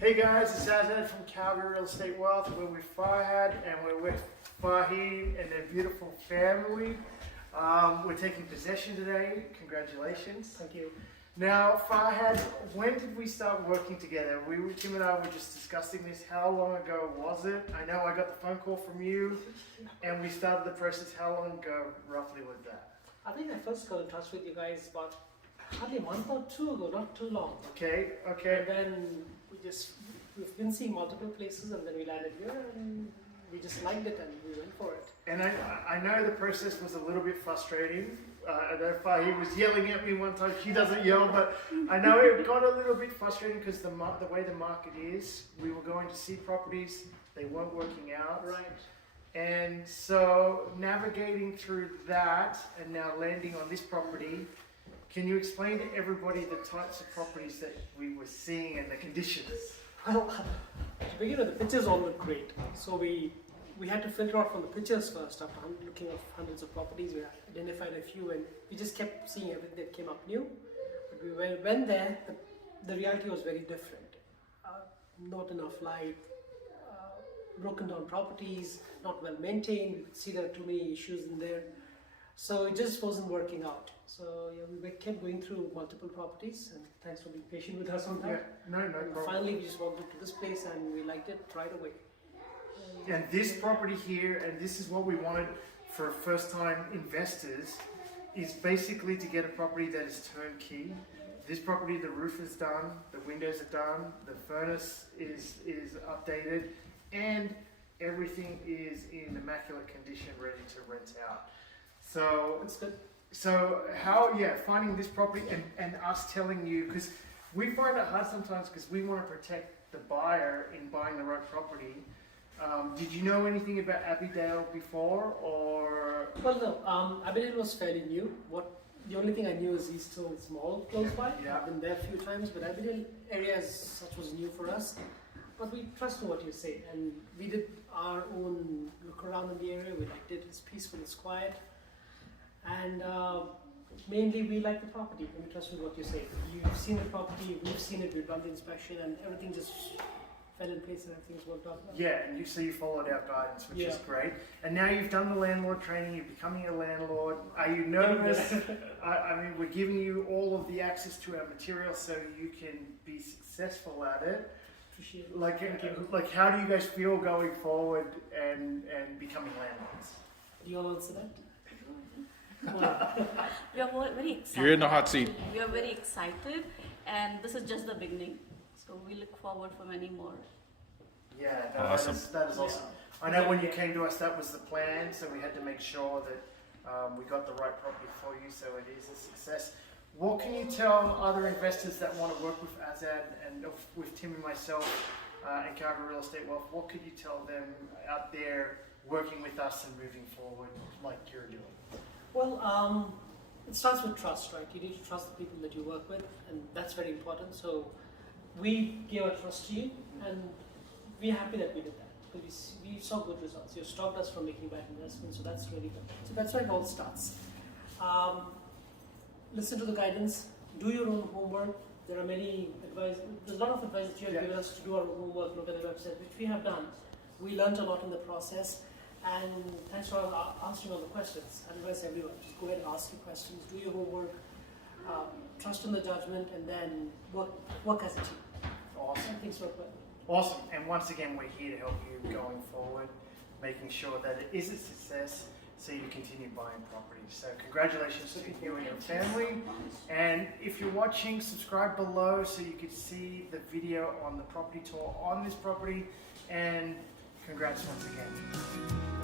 Hey guys, it's Azad from Calgary Real Estate Wealth. We're with Farhad and we're with Fahid and their beautiful family. We're taking possession today. Congratulations. Thank you. Now, Farhad, when did we start working together? Tim and I were just discussing this. How long ago was it? I know I got the phone call from you and we started the process. How long ago roughly was that? I think I first got in touch with you guys about hardly a month or two ago, not too long. Okay. And then we've been seeing multiple places and then we landed here and we just liked it and we went for it. And I know the process was a little bit frustrating. I know Fahid was yelling at me one time. She doesn't yell, but I know it got a little bit frustrating because the way the market is, we were going to see properties, they weren't working out. Right. And so navigating through that and now landing on this property, can you explain to everybody the types of properties that we were seeing and the conditions? Well, to begin with, the pictures all look great. So we had to filter out from the pictures first. After looking at hundreds of properties, we identified a few and we just kept seeing everything that came up new. But we went there, the reality was very different. Not enough light, broken down properties, not well maintained. We could see there are too many issues in there. So it just wasn't working out. So we kept going through multiple properties, and thanks for being patient with us on that. Yeah, no problem. Finally, we just walked into this place and we liked it right away. And this property here, and this is what we wanted for first-time investors, is basically to get a property that is turnkey. This property, the roof is done, the windows are done, the furnace is updated, and everything is in immaculate condition, ready to rent out. So That's good. So finding this property and us telling you, because we find it hard sometimes because we want to protect the buyer in buying the right property. Did you know anything about Abbeydale before, or? Well, no. Abbeydale was fairly new. The only thing I knew is East Hills Mall close by. Yeah. I've been there a few times, but Abbeydale area as such was new for us. But we trust in what you say, and we did our own look around in the area. We liked it. It's peaceful. It's quiet. And mainly we like the property and we trust with what you say. You've seen the property, we've seen it, we've done the inspection and everything just fell in place and everything's worked out well. Yeah, and you followed our guidance, which is great. And now you've done the landlord training, you're becoming a landlord. Are you nervous? I mean, we're giving you all of the access to our material so you can be successful at it. Appreciate it. Like how do you guys feel going forward and becoming landlords? Do you all answer that? We are very excited. You're in the hot seat. We are very excited, and this is just the beginning. So we look forward for many more. Yeah, no, Awesome. That is awesome. I know when you came to us, that was the plan, so we had to make sure that we got the right property for you, so it is a success. What can you tell other investors that want to work with Azad and with Tim and myself and Calgary Real Estate Wealth? What could you tell them out there working with us and moving forward like you're doing? Well, it starts with trust, right? You need to trust the people that you work with, and that's very important. So we gave our trust to you, and we're happy that we did that because we saw good results. You stopped us from making bad investments, so that's really good. So that's where it all starts. Listen to the guidance, do your own homework. There are many advice. There's a lot of advice that you have given us to do our homework, look at the website, which we have done. We learned a lot in the process. And thanks for answering all the questions. I advise everyone, just go ahead and ask your questions, do your homework, trust in the judgment, and then work as a team. Awesome. Things work well. Awesome. And once again, we're here to help you going forward, making sure that it is a success so you continue buying properties. So congratulations to you and your family. And if you're watching, subscribe below so you can see the video on the property tour on this property. And congrats once again.